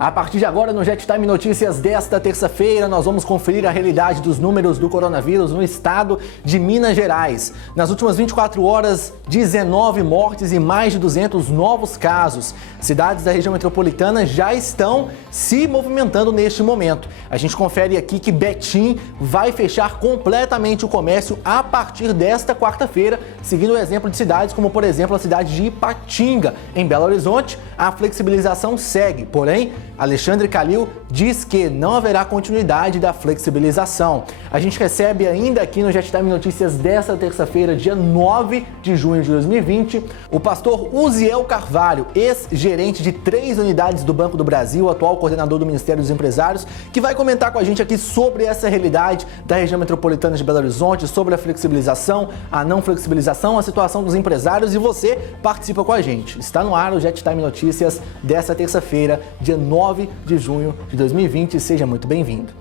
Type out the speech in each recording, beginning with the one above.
A partir de agora, no Jet Time Notícias desta terça-feira, nós vamos conferir a realidade dos números do coronavírus no estado de Minas Gerais. Nas últimas 24 horas, 19 mortes e mais de 200 novos casos. Cidades da região metropolitana já estão se movimentando neste momento. A gente confere aqui que Betim vai fechar completamente o comércio a partir desta quarta-feira, seguindo o exemplo de cidades como, por exemplo, a cidade de Ipatinga. Em Belo Horizonte, a flexibilização segue, porém, Alexandre Calil diz que não haverá continuidade da flexibilização. A gente recebe ainda aqui no Jet Time Notícias desta terça-feira, dia 9 de junho de 2020, o pastor Uziel Carvalho, ex-gerente de 3 unidades do Banco do Brasil, atual coordenador do Ministério dos Empresários, que vai comentar com a gente aqui sobre essa realidade da região metropolitana de Belo Horizonte, sobre a flexibilização, a não flexibilização, a situação dos empresários, e você participa com a gente. Está no ar o Jet Time Notícias desta terça-feira, dia 9 de junho de 2020. Seja muito bem-vindo.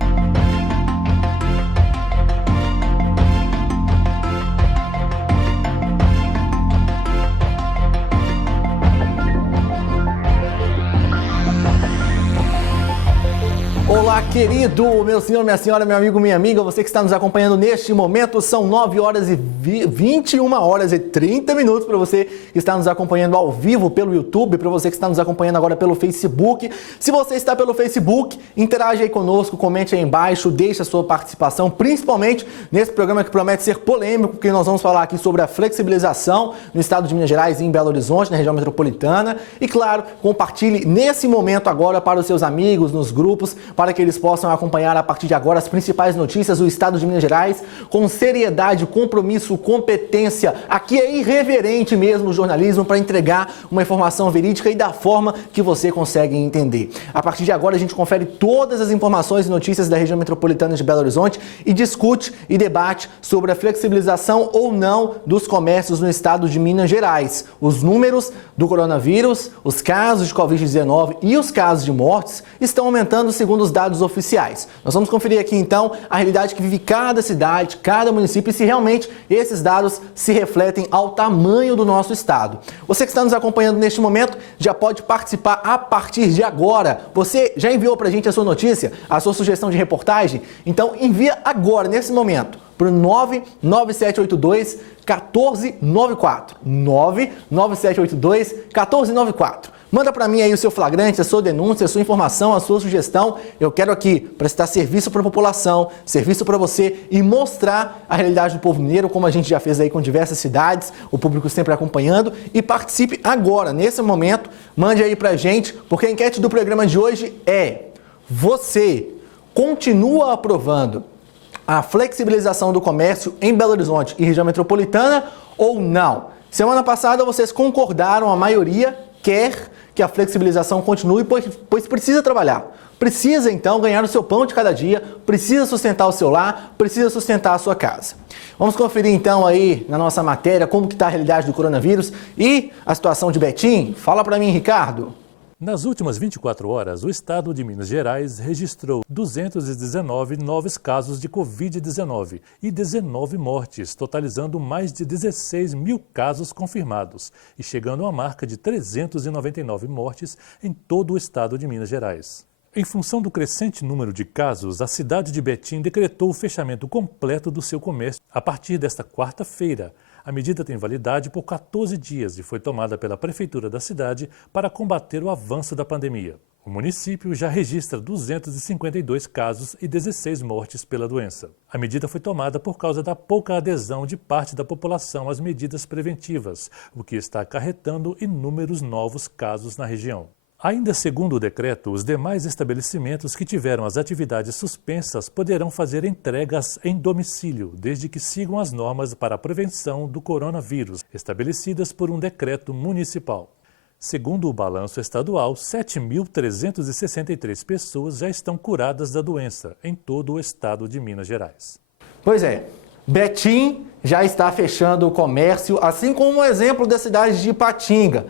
Olá, querido, meu senhor, minha senhora, meu amigo, minha amiga, você que está nos acompanhando neste momento, são 9 horas e 21 horas e 30 minutos para você que está nos acompanhando ao vivo pelo YouTube, para você que está nos acompanhando agora pelo Facebook. Se você está pelo Facebook, interaja aí conosco, comente aí embaixo, deixe a sua participação, principalmente nesse programa que promete ser polêmico, porque nós vamos falar aqui sobre a flexibilização no estado de Minas Gerais e em Belo Horizonte, na região metropolitana. E claro, compartilhe nesse momento agora para os seus amigos, nos grupos, para que eles possam acompanhar a partir de agora as principais notícias do estado de Minas Gerais com seriedade, compromisso, competência. Aqui é irreverente mesmo o jornalismo para entregar uma informação verídica e da forma que você consegue entender. A partir de agora a gente confere todas as informações e notícias da região metropolitana de Belo Horizonte e discute e debate sobre a flexibilização ou não dos comércios no estado de Minas Gerais. Os números do coronavírus, os casos de Covid-19 e os casos de mortes estão aumentando segundo os dados oficiais. Nós vamos conferir aqui então a realidade que vive cada cidade, cada município e se realmente esses dados se refletem ao tamanho do nosso estado. Você que está nos acompanhando neste momento já pode participar a partir de agora. Você já enviou pra gente a sua notícia, a sua sugestão de reportagem? Então envia agora, nesse momento, para o 99782 1494. 99782 1494. Manda para mim aí o seu flagrante, a sua denúncia, a sua informação, a sua sugestão. Eu quero aqui prestar serviço para a população, serviço para você e mostrar a realidade do povo mineiro, como a gente já fez aí com diversas cidades, o público sempre acompanhando. E participe agora, nesse momento, mande aí para a gente, porque a enquete do programa de hoje é: você continua aprovando a flexibilização do comércio em Belo Horizonte e região metropolitana ou não? Semana passada vocês concordaram, a maioria quer que a flexibilização continue, pois precisa trabalhar. Precisa, então, ganhar o seu pão de cada dia, precisa sustentar o seu lar, precisa sustentar a sua casa. Vamos conferir, então, aí na nossa matéria como que está a realidade do coronavírus e a situação de Betim. Fala para mim, Ricardo. Nas últimas 24 horas, o estado de Minas Gerais registrou 219 novos casos de Covid-19 e 19 mortes, totalizando mais de 16 mil casos confirmados e chegando à marca de 399 mortes em todo o estado de Minas Gerais. Em função do crescente número de casos, a cidade de Betim decretou o fechamento completo do seu comércio a partir desta quarta-feira. A medida tem validade por 14 dias e foi tomada pela Prefeitura da cidade para combater o avanço da pandemia. O município já registra 252 casos e 16 mortes pela doença. A medida foi tomada por causa da pouca adesão de parte da população às medidas preventivas, o que está acarretando inúmeros novos casos na região. Ainda segundo o decreto, os demais estabelecimentos que tiveram as atividades suspensas poderão fazer entregas em domicílio, desde que sigam as normas para a prevenção do coronavírus, estabelecidas por um decreto municipal. Segundo o balanço estadual, 7.363 pessoas já estão curadas da doença em todo o estado de Minas Gerais. Pois é, Betim já está fechando o comércio, assim como o exemplo da cidade de Ipatinga.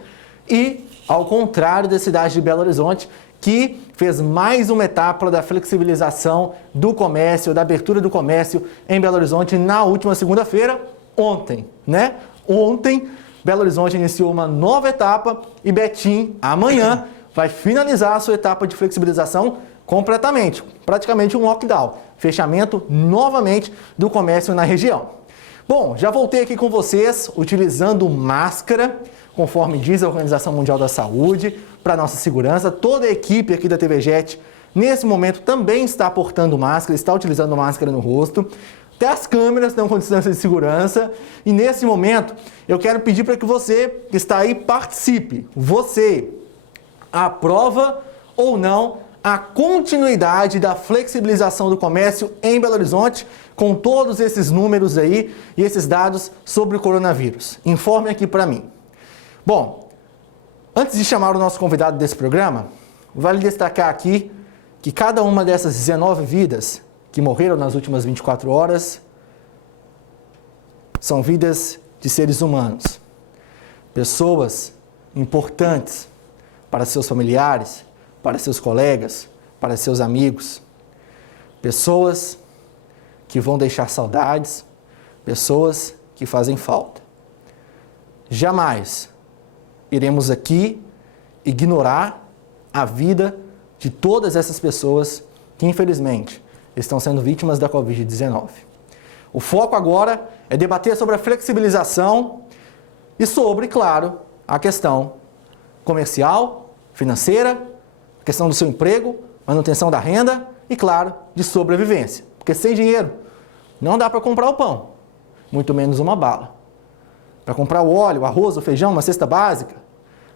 E, ao contrário da cidade de Belo Horizonte, que fez mais uma etapa da flexibilização do comércio, da abertura do comércio em Belo Horizonte na última segunda-feira, ontem, né? Ontem, Belo Horizonte iniciou uma nova etapa e Betim, amanhã, vai finalizar a sua etapa de flexibilização completamente, praticamente um lockdown, fechamento novamente do comércio na região. Bom, já voltei aqui com vocês utilizando máscara, conforme diz a Organização Mundial da Saúde, para nossa segurança. Toda a equipe aqui da TV Jet, nesse momento, também está portando máscara, está utilizando máscara no rosto. Até as câmeras estão com distância de segurança. E nesse momento, eu quero pedir para que você que está aí participe. Você aprova ou não a continuidade da flexibilização do comércio em Belo Horizonte, com todos esses números aí e esses dados sobre o coronavírus? Informe aqui para mim. Bom, antes de chamar o nosso convidado desse programa, vale destacar aqui que cada uma dessas 19 vidas que morreram nas últimas 24 horas são vidas de seres humanos. Pessoas importantes para seus familiares, para seus colegas, para seus amigos. Pessoas que vão deixar saudades, pessoas que fazem falta. Jamais iremos aqui ignorar a vida de todas essas pessoas que, infelizmente, estão sendo vítimas da Covid-19. O foco agora é debater sobre a flexibilização e sobre, claro, a questão comercial, financeira, a questão do seu emprego, manutenção da renda e, claro, de sobrevivência. Porque sem dinheiro não dá para comprar o pão, muito menos uma bala. Para comprar o óleo, o arroz, o feijão, uma cesta básica,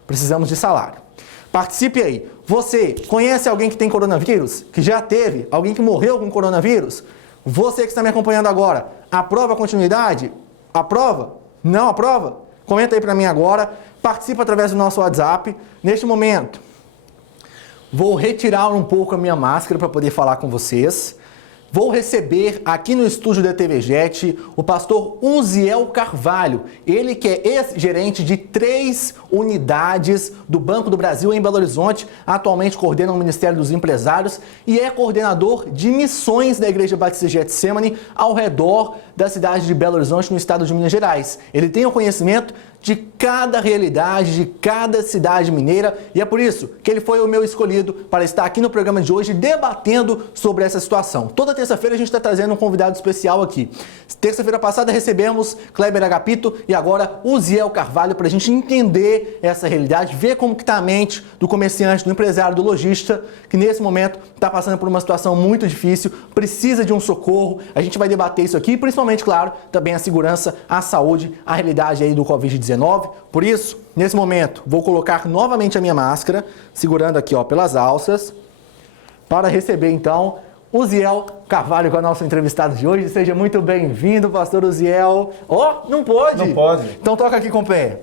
precisamos de salário. Participe aí. Você conhece alguém que tem coronavírus? Que já teve? Alguém que morreu com coronavírus? Você que está me acompanhando agora, aprova a continuidade? Aprova? Não aprova? Comenta aí para mim agora. Participa através do nosso WhatsApp. Neste momento, vou retirar um pouco a minha máscara para poder falar com vocês. Vou receber aqui no estúdio da TV Jet o pastor Uziel Carvalho, ele que é ex-gerente de 3 unidades do Banco do Brasil em Belo Horizonte, atualmente coordena o Ministério dos Empresários e é coordenador de missões da Igreja Batista Getsemane ao redor da cidade de Belo Horizonte, no estado de Minas Gerais. Ele tem o conhecimento de cada realidade, de cada cidade mineira, e é por isso que ele foi o meu escolhido para estar aqui no programa de hoje debatendo sobre essa situação. Toda terça-feira a gente está trazendo um convidado especial aqui. Terça-feira passada recebemos Kleber Agapito e agora Uziel Carvalho para a gente entender essa realidade, ver como que está a mente do comerciante, do empresário, do lojista, que nesse momento está passando por uma situação muito difícil, precisa de um socorro. A gente vai debater isso aqui, principalmente, claro, também a segurança, a saúde, a realidade aí do Covid-19. Por isso, nesse momento, vou colocar novamente a minha máscara, segurando aqui, ó, pelas alças, para receber, então, Uziel Carvalho, que é o nosso entrevistado de hoje. Seja muito bem-vindo, pastor Uziel. Ó, não pode? Não pode. Então toca aqui com o pé.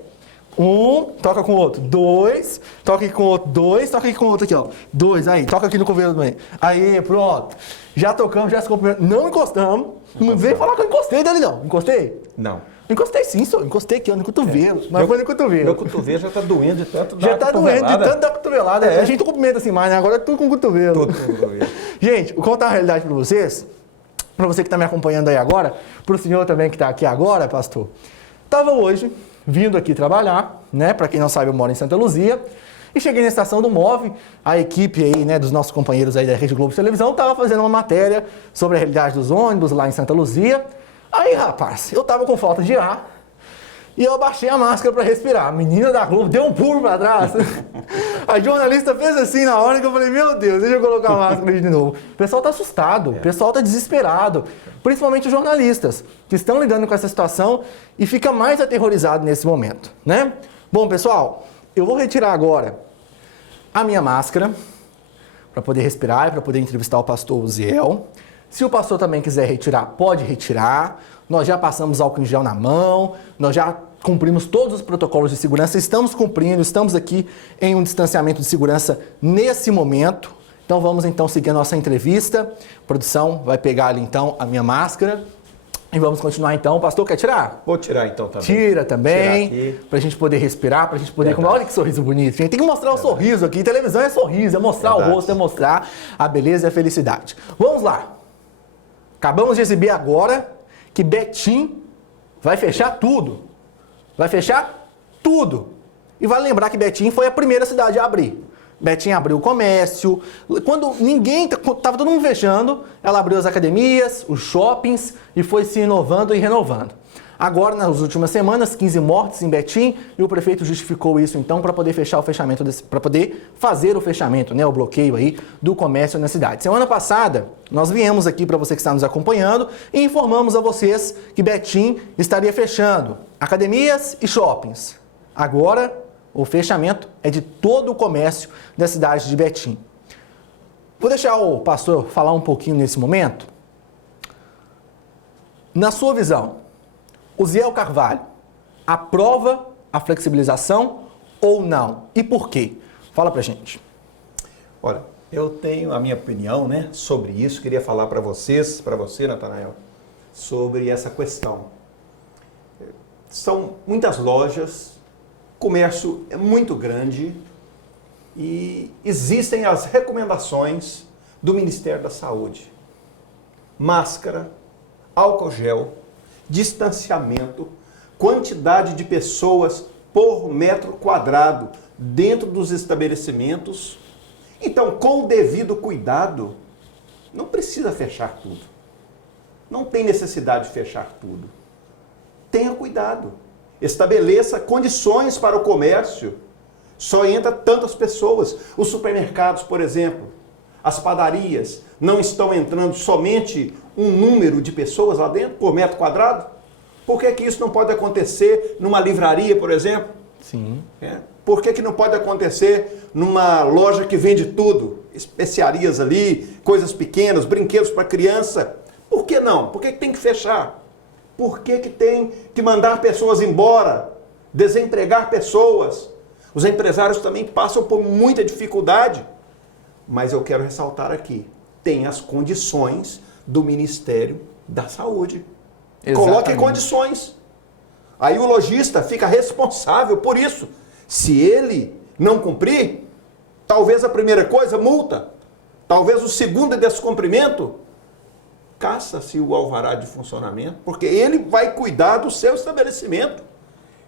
1, toca com o outro. 2, toca aqui com o outro. 2, toca aqui com o outro aqui, ó. 2, aí, toca aqui no cotovelo também. Aí, pronto. Já tocamos, já se cumprimentamos. Não encostamos. Não vem falar que eu encostei dele, não. Encostei? Não. Encostei sim, senhor. Encostei aqui, ó, no cotovelo. Mas foi no cotovelo. Meu cotovelo já tá doendo de tanto já tá doendo de tanto dar cotovelada. A gente não cumprimenta assim mais, né? Agora é tudo com cotovelo. Tudo com cotovelo. Gente, vou contar a realidade para vocês. Para você que está me acompanhando aí agora. Para o senhor também que está aqui agora, pastor. Estava hoje vindo aqui trabalhar, né? Para quem não sabe, eu moro em Santa Luzia. E cheguei na estação do MOVE, a equipe aí, né, dos nossos companheiros aí da Rede Globo de Televisão estava fazendo uma matéria sobre a realidade dos ônibus lá em Santa Luzia. Aí, rapaz, eu tava com falta de ar e eu abaixei a máscara para respirar. A menina da Globo deu um pulo para trás. A jornalista fez assim na hora que eu falei, meu Deus, deixa eu colocar a máscara de novo. O pessoal tá assustado, o pessoal tá desesperado. Principalmente os jornalistas, que estão lidando com essa situação e fica mais aterrorizado nesse momento, né? Bom, pessoal, eu vou retirar agora a minha máscara para poder respirar e para poder entrevistar o pastor Uziel. Se o pastor também quiser retirar, pode retirar. Nós já passamos álcool em gel na mão, nós já cumprimos todos os protocolos de segurança, estamos cumprindo, estamos aqui em um distanciamento de segurança nesse momento. Então vamos então seguir a nossa entrevista. A produção vai pegar ali então a minha máscara e vamos continuar então. O pastor quer tirar? Vou tirar então também. Tira também, pra gente poder respirar, pra gente poder... Olha que sorriso bonito, gente. Tem que mostrar o sorriso aqui. Televisão é sorriso, é mostrar o rosto, é mostrar a beleza e a felicidade. Vamos lá. Acabamos de exibir agora que Betim vai fechar tudo. Vai fechar tudo. E vale lembrar que Betim foi a primeira cidade a abrir. Betim abriu o comércio. Quando estava todo mundo fechando, ela abriu as academias, os shoppings e foi se inovando e renovando. Agora, nas últimas semanas, 15 mortes em Betim e o prefeito justificou isso então para poder para poder fazer o fechamento, né, o bloqueio aí do comércio na cidade. Semana passada, nós viemos aqui para você que está nos acompanhando e informamos a vocês que Betim estaria fechando academias e shoppings. Agora, o fechamento é de todo o comércio da cidade de Betim. Vou deixar o pastor falar um pouquinho nesse momento. Na sua visão, o Ziel Carvalho aprova a flexibilização ou não? E por quê? Fala pra gente. Olha, eu tenho a minha opinião, né, sobre isso. Queria falar para você, Natanael, sobre essa questão. São muitas lojas, comércio é muito grande e existem as recomendações do Ministério da Saúde. Máscara, álcool gel, distanciamento, quantidade de pessoas por metro quadrado dentro dos estabelecimentos. Então, com o devido cuidado, não precisa fechar tudo. Não tem necessidade de fechar tudo. Tenha cuidado. Estabeleça condições para o comércio. Só entra tantas pessoas. Os supermercados, por exemplo, as padarias, não estão entrando somente um número de pessoas lá dentro por metro quadrado? Por que isso não pode acontecer numa livraria, por exemplo? Sim. Por que não pode acontecer numa loja que vende tudo? Especiarias ali, coisas pequenas, brinquedos para criança. Por que não? Por que tem que fechar? Por que tem que mandar pessoas embora? Desempregar pessoas? Os empresários também passam por muita dificuldade. Mas eu quero ressaltar aqui, tem as condições do Ministério da Saúde. Exatamente. Coloque condições. Aí o lojista fica responsável por isso. Se ele não cumprir, talvez a primeira coisa, multa. Talvez o segundo descumprimento, caça-se o alvará de funcionamento, porque ele vai cuidar do seu estabelecimento.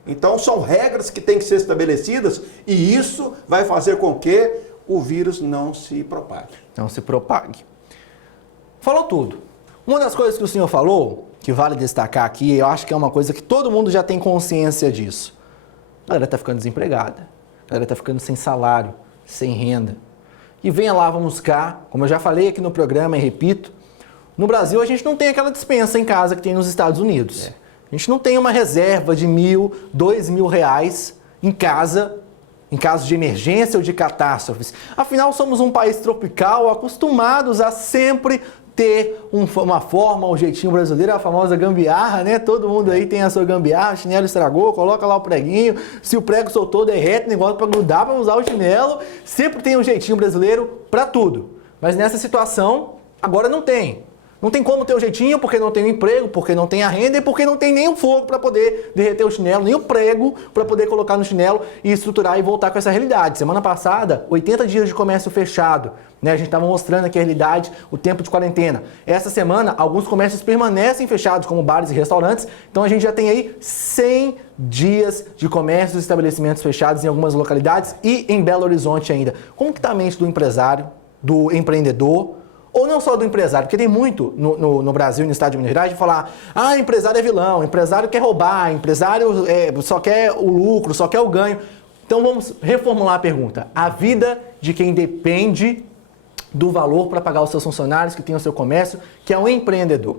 Então são regras que têm que ser estabelecidas e isso vai fazer com que o vírus não se propague. Não se propague. Falou tudo. Uma das coisas que o senhor falou, que vale destacar aqui, eu acho que é uma coisa que todo mundo já tem consciência disso. A galera está ficando desempregada, a galera está ficando sem salário, sem renda. E venha lá, vamos cá, como eu já falei aqui no programa e repito, no Brasil a gente não tem aquela despensa em casa que tem nos Estados Unidos. A gente não tem uma reserva de R$1.000, R$2.000 em casa, em caso de emergência ou de catástrofes. Afinal, somos um país tropical, acostumados a sempre ter uma forma, um jeitinho brasileiro, a famosa gambiarra, né? Todo mundo aí tem a sua gambiarra, chinelo estragou, coloca lá o preguinho, se o prego soltou, derrete, negócio para grudar, para usar o chinelo. Sempre tem um jeitinho brasileiro para tudo. Mas nessa situação, agora não tem. Não tem como ter o jeitinho, porque não tem o emprego, porque não tem a renda e porque não tem nem o fogo para poder derreter o chinelo, nem o prego para poder colocar no chinelo e estruturar e voltar com essa realidade. Semana passada, 80 dias de comércio fechado. Né? A gente estava mostrando aqui a realidade, o tempo de quarentena. Essa semana, alguns comércios permanecem fechados, como bares e restaurantes. Então a gente já tem aí 100 dias de comércios e estabelecimentos fechados em algumas localidades e em Belo Horizonte ainda. Como que está a mente do empresário, do empreendedor? Ou não só do empresário, porque tem muito no Brasil e no estado de Minas Gerais de falar empresário é vilão, empresário quer roubar, empresário só quer o lucro, só quer o ganho. Então vamos reformular a pergunta. A vida de quem depende do valor para pagar os seus funcionários, que tem o seu comércio, que é um empreendedor.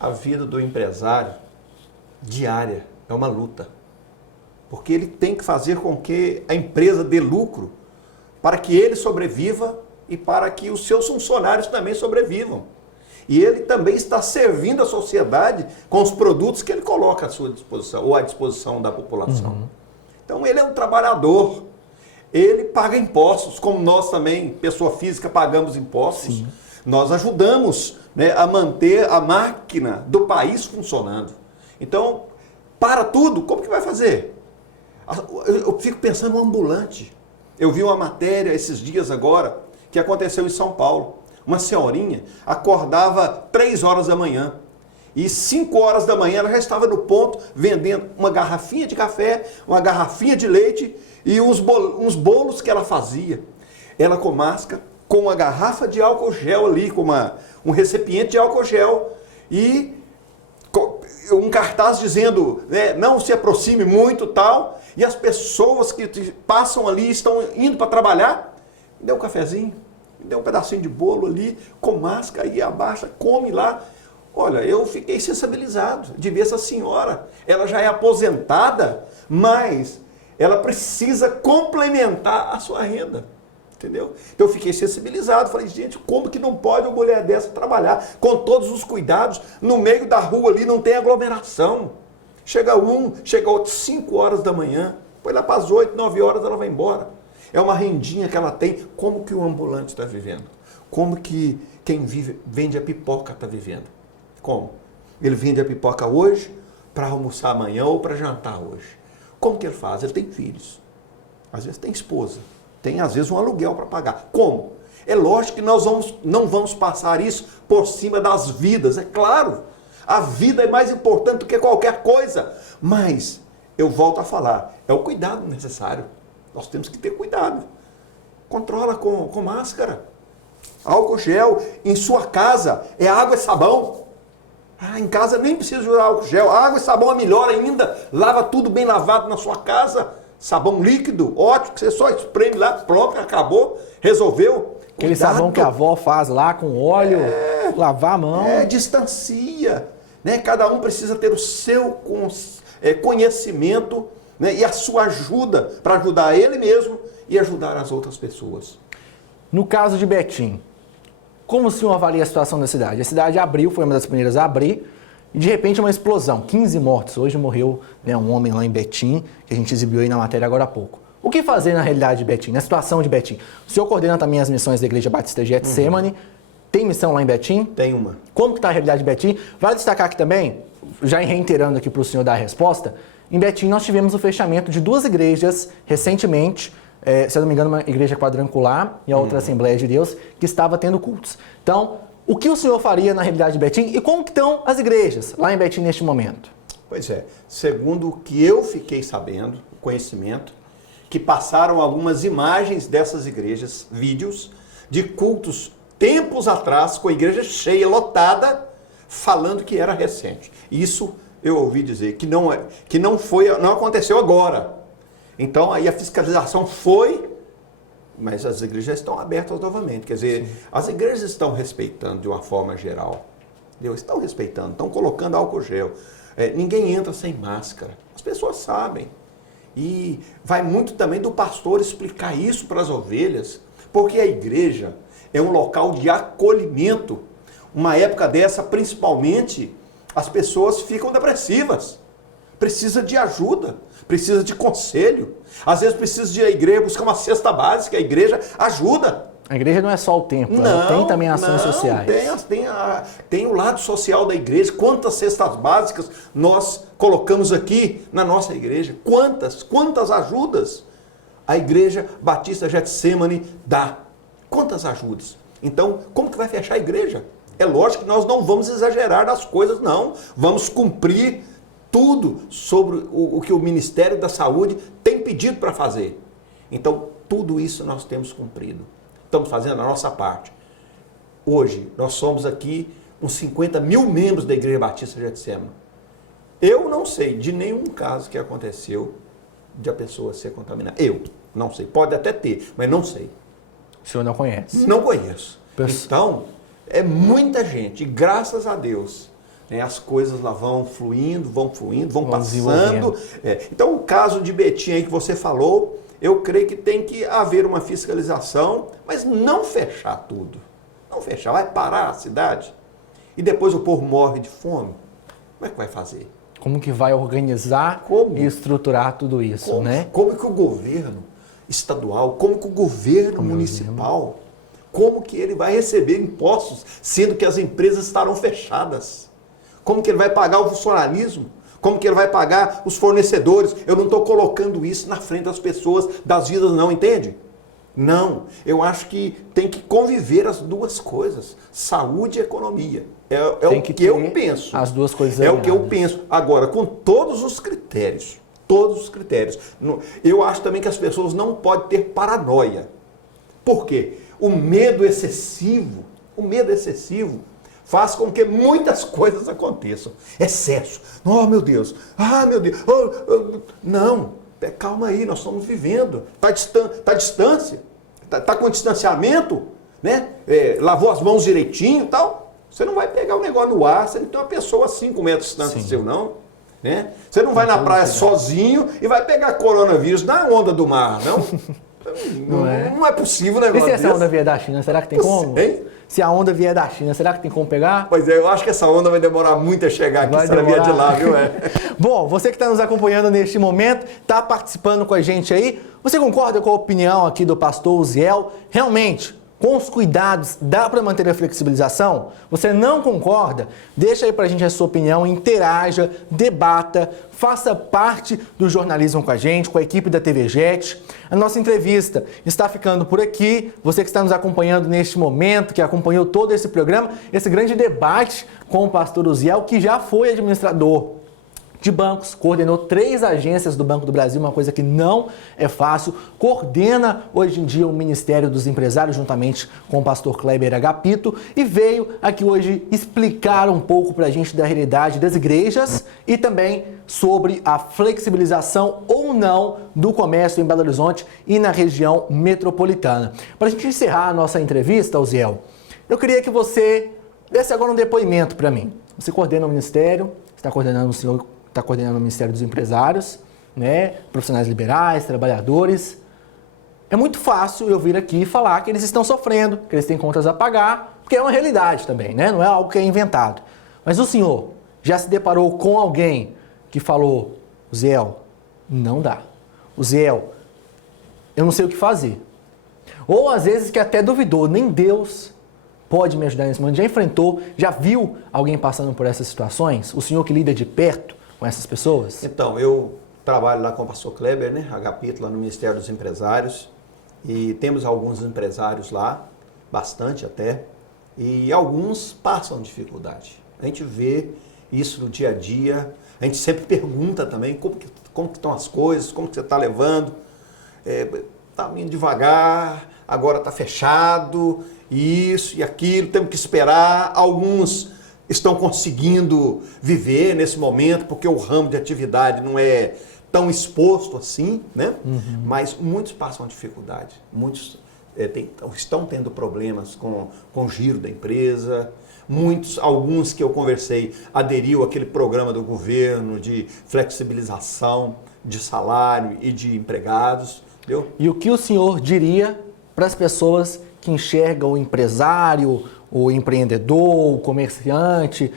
A vida do empresário diária é uma luta. Porque ele tem que fazer com que a empresa dê lucro para que ele sobreviva e para que os seus funcionários também sobrevivam. E ele também está servindo a sociedade com os produtos que ele coloca à sua disposição, ou à disposição da população. Então ele é um trabalhador, ele paga impostos, como nós também, pessoa física, pagamos impostos. Sim. Nós ajudamos, né, a manter a máquina do país funcionando. Então, para tudo, como que vai fazer? Eu fico pensando no ambulante. Eu vi uma matéria esses dias agora, que aconteceu em São Paulo. Uma senhorinha acordava 3 horas da manhã E 5 horas da manhã ela já estava no ponto vendendo uma garrafinha de café, uma garrafinha de leite e uns bolos que ela fazia. Ela com máscara, com uma garrafa de álcool gel ali, com um recipiente de álcool gel e um cartaz dizendo, né, não se aproxime muito, tal. E as pessoas que passam ali, estão indo para trabalhar, me deu um cafezinho, me deu um pedacinho de bolo ali, com máscara, aí abaixa, come lá. Olha, eu fiquei sensibilizado de ver essa senhora. Ela já é aposentada, mas ela precisa complementar a sua renda. Entendeu? Então eu fiquei sensibilizado, falei, gente, como que não pode uma mulher dessa trabalhar com todos os cuidados, no meio da rua ali não tem aglomeração. Chega outro 5 horas da manhã, depois lá para as 8, 9 horas ela vai embora. É uma rendinha que ela tem. Como que o ambulante está vivendo? Como que quem vende a pipoca está vivendo? Como? Ele vende a pipoca hoje para almoçar amanhã ou para jantar hoje. Como que ele faz? Ele tem filhos, às vezes tem esposa. Tem, às vezes, um aluguel para pagar. Como? É lógico que nós não vamos passar isso por cima das vidas, é claro. A vida é mais importante do que qualquer coisa. Mas, eu volto a falar, é o cuidado necessário. Nós temos que ter cuidado. Controla com máscara. Álcool gel. Em sua casa, é água e sabão. Em casa nem precisa usar álcool gel. Água e sabão é melhor ainda. Lava tudo bem lavado na sua casa. Sabão líquido, ótimo, que você só espreme lá, pronto, acabou, resolveu. Aquele sabão que a avó faz lá com óleo, lavar a mão. Distancia. Né? Cada um precisa ter o seu conhecimento, né? E a sua ajuda para ajudar ele mesmo e ajudar as outras pessoas. No caso de Betim, como o senhor avalia a situação da cidade? A cidade abriu, foi uma das primeiras a abrir. E de repente uma explosão, 15 mortos. Hoje morreu, né, um homem lá em Betim, que a gente exibiu aí na matéria agora há pouco. O que fazer na realidade de Betim, na situação de Betim? O senhor coordena também as missões da Igreja Batista Getsemane. Tem missão lá em Betim? Tem uma. Como que está a realidade de Betim? Vale destacar aqui também, já reiterando aqui para o senhor dar a resposta, em Betim nós tivemos o fechamento de 2 igrejas recentemente, se eu não me engano, uma igreja quadrangular e a outra Assembleia de Deus, que estava tendo cultos. Então, o que o senhor faria na realidade de Betim e como que estão as igrejas lá em Betim neste momento? Pois é, segundo o que eu fiquei sabendo, conhecimento, que passaram algumas imagens dessas igrejas, vídeos, de cultos tempos atrás, com a igreja cheia, lotada, falando que era recente. Isso eu ouvi dizer, que não aconteceu agora. Então aí a fiscalização foi, mas as igrejas estão abertas novamente. Quer dizer, sim, as igrejas estão respeitando de uma forma geral. Estão respeitando, estão colocando álcool gel. Ninguém entra sem máscara. As pessoas sabem. E vai muito também do pastor explicar isso para as ovelhas, porque a igreja é um local de acolhimento. Uma época dessa, principalmente, as pessoas ficam depressivas. Precisa de ajuda, precisa de conselho. Às vezes precisa de ir à igreja buscar uma cesta básica, a igreja ajuda. A igreja não é só o templo, ela tem também ações sociais. Tem o lado social da igreja. Quantas cestas básicas nós colocamos aqui na nossa igreja? Quantas ajudas a Igreja Batista Getsemane dá? Quantas ajudas? Então, como que vai fechar a igreja? É lógico que nós não vamos exagerar nas coisas, não. Vamos cumprir tudo sobre o que o Ministério da Saúde tem pedido para fazer. Então, tudo isso nós temos cumprido. Estamos fazendo a nossa parte. Hoje, nós somos aqui uns 50 mil membros da Igreja Batista Getsemane. Eu não sei de nenhum caso que aconteceu de a pessoa ser contaminada. Eu não sei. Pode até ter, mas não sei. O senhor não conhece? Não conheço. Então, é muita gente. E graças a Deus, né, as coisas lá vão fluindo, vão passando. Então, o caso de Betim aí que você falou, eu creio que tem que haver uma fiscalização, mas não fechar tudo. Não fechar. Vai parar a cidade e depois o povo morre de fome. Como é que vai fazer? Como que vai organizar e estruturar tudo isso, né? Como que o governo estadual, como que o governo municipal, como que ele vai receber impostos, sendo que as empresas estarão fechadas? Como que ele vai pagar o funcionalismo? Como que ele vai pagar os fornecedores? Eu não estou colocando isso na frente das pessoas, das vidas, não, entende? Não, eu acho que tem que conviver as duas coisas, saúde e economia. É o que eu penso. As duas coisas é o que eu penso. Agora, com todos os critérios. Eu acho também que as pessoas não podem ter paranoia. Por quê? O medo excessivo faz com que muitas coisas aconteçam. Excesso. Oh, meu Deus. Ah, meu Deus. Não, calma aí, nós estamos vivendo. Está distância. Está com distanciamento, né? Lavou as mãos direitinho e tal. Você não vai pegar o negócio no ar, você não tem uma pessoa a 5 metros de distância seu, não. Né? Você não vai na praia sozinho e vai pegar coronavírus na onda do mar, não? Não é possível o negócio. E se essa onda vier da China, será que tem como? Hein? Se a onda vier da China, será que tem como pegar? Pois é, eu acho que essa onda vai demorar muito a chegar aqui, se ela vier de lá, viu? Bom, você que está nos acompanhando neste momento, está participando com a gente aí, você concorda com a opinião aqui do pastor Uziel? Realmente, com os cuidados, dá para manter a flexibilização? Você não concorda? Deixa aí para a gente a sua opinião, interaja, debata, faça parte do jornalismo com a gente, com a equipe da TV Jet. A nossa entrevista está ficando por aqui. Você que está nos acompanhando neste momento, que acompanhou todo esse programa, esse grande debate com o pastor Uziel, que já foi administrador de bancos, coordenou 3 agências do Banco do Brasil, uma coisa que não é fácil, coordena hoje em dia o Ministério dos Empresários juntamente com o pastor Kleber Agapito e veio aqui hoje explicar um pouco para a gente da realidade das igrejas e também sobre a flexibilização ou não do comércio em Belo Horizonte e na região metropolitana. Para a gente encerrar a nossa entrevista, Uziel, eu queria que você desse agora um depoimento para mim. Você coordena o Ministério, está coordenando o Ministério dos Empresários, né? Profissionais liberais, trabalhadores. É muito fácil eu vir aqui e falar que eles estão sofrendo, que eles têm contas a pagar, porque é uma realidade também, né? Não é algo que é inventado. Mas o senhor já se deparou com alguém que falou, Uziel, não dá. Uziel, eu não sei o que fazer. Ou às vezes que até duvidou, nem Deus pode me ajudar nesse momento. Já enfrentou, já viu alguém passando por essas situações? O senhor que lida de perto com essas pessoas? Então, eu trabalho lá com o pastor Kleber, né, Agapito, lá no Ministério dos Empresários, e temos alguns empresários lá, bastante até, e alguns passam dificuldade. A gente vê isso no dia a dia, a gente sempre pergunta também como que estão as coisas, como que você está levando, está indo devagar, agora está fechado, isso e aquilo, temos que esperar. Alguns estão conseguindo viver nesse momento, porque o ramo de atividade não é tão exposto assim, né? Uhum. Mas muitos passam dificuldade, muitos estão tendo problemas com o giro da empresa, alguns que eu conversei aderiu àquele programa do governo de flexibilização de salário e de empregados. Entendeu? E o que o senhor diria para as pessoas que enxergam o empresário, o empreendedor, o comerciante,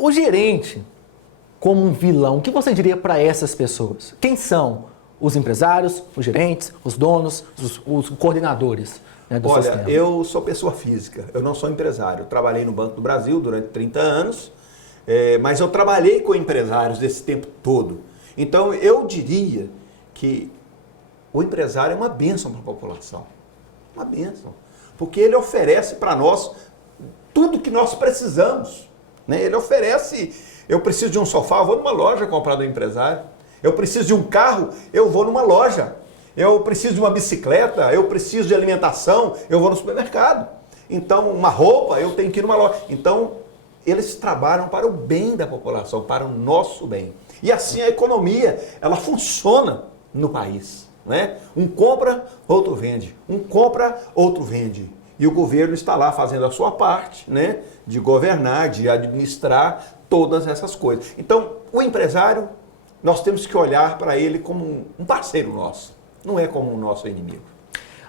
o gerente como um vilão? O que você diria para essas pessoas? Quem são os empresários, os gerentes, os donos, os coordenadores, né, do sistema? Olha, eu sou pessoa física, eu não sou empresário. Eu trabalhei no Banco do Brasil durante 30 anos, mas eu trabalhei com empresários desse tempo todo. Então eu diria que o empresário é uma bênção para a população. Uma bênção. Porque ele oferece para nós tudo que nós precisamos. Né? Ele oferece, eu preciso de um sofá, eu vou numa loja comprar do empresário. Eu preciso de um carro, eu vou numa loja. Eu preciso de uma bicicleta, eu preciso de alimentação, eu vou no supermercado. Então, uma roupa, eu tenho que ir numa loja. Então, eles trabalham para o bem da população, para o nosso bem. E assim a economia, ela funciona no país. Né? Um compra, outro vende. Um compra, outro vende. E o governo está lá fazendo a sua parte, né? De governar, de administrar todas essas coisas. Então, o empresário, nós temos que olhar para ele como um parceiro nosso, não é como um nosso inimigo.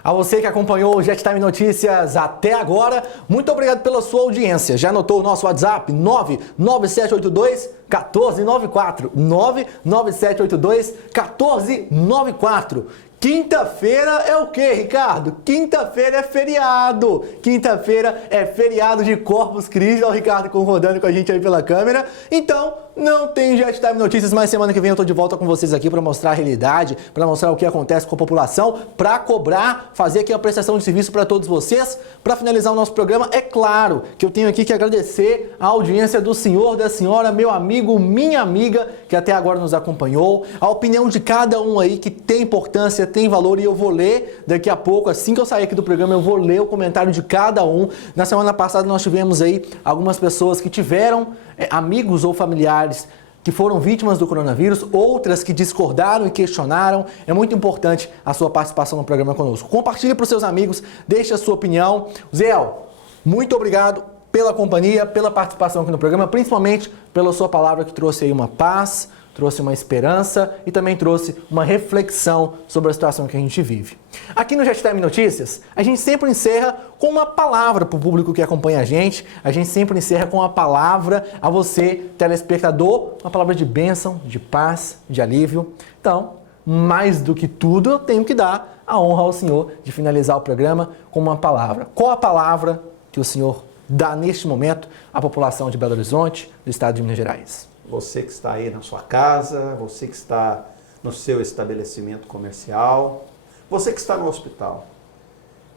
A você que acompanhou o Jet Time Notícias até agora, muito obrigado pela sua audiência. Já anotou o nosso WhatsApp? 99782-1494. 99782-1494. Quinta-feira é o quê, Ricardo? Quinta-feira é feriado. Quinta-feira é feriado de Corpus Christi. Olha o Ricardo concordando com a gente aí pela câmera. Então, não tem Jet Time Notícias, mas semana que vem eu tô de volta com vocês aqui para mostrar a realidade, para mostrar o que acontece com a população, para cobrar, fazer aqui uma prestação de serviço para todos vocês. Para finalizar o nosso programa, é claro que eu tenho aqui que agradecer a audiência do senhor, da senhora, meu amigo, minha amiga, que até agora nos acompanhou, a opinião de cada um aí que tem importância, tem valor, e eu vou ler daqui a pouco, assim que eu sair aqui do programa, eu vou ler o comentário de cada um. Na semana passada nós tivemos aí algumas pessoas que tiveram amigos ou familiares que foram vítimas do coronavírus, outras que discordaram e questionaram. É muito importante a sua participação no programa conosco. Compartilhe para os seus amigos, deixe a sua opinião. Zéel, muito obrigado pela companhia, pela participação aqui no programa, principalmente pela sua palavra que trouxe aí uma paz, trouxe uma esperança e também trouxe uma reflexão sobre a situação que a gente vive. Aqui no Jet Time Notícias, a gente sempre encerra com uma palavra para o público que acompanha a gente sempre encerra com uma palavra a você, telespectador, uma palavra de bênção, de paz, de alívio. Então, mais do que tudo, eu tenho que dar a honra ao Senhor de finalizar o programa com uma palavra. Qual a palavra que o Senhor dá neste momento à população de Belo Horizonte, do estado de Minas Gerais? Você que está aí na sua casa, você que está no seu estabelecimento comercial, você que está no hospital,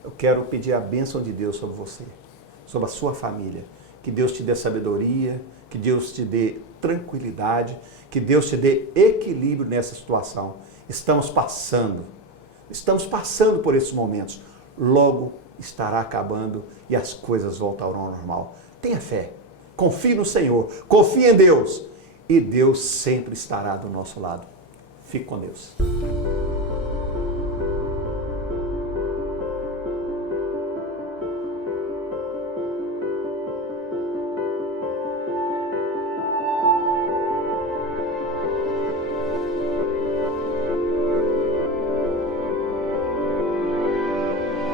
eu quero pedir a bênção de Deus sobre você, sobre a sua família. Que Deus te dê sabedoria, que Deus te dê tranquilidade, que Deus te dê equilíbrio nessa situação. Estamos passando por esses momentos. Logo estará acabando e as coisas voltarão ao normal. Tenha fé, confie no Senhor, confie em Deus. E Deus sempre estará do nosso lado. Fique com Deus.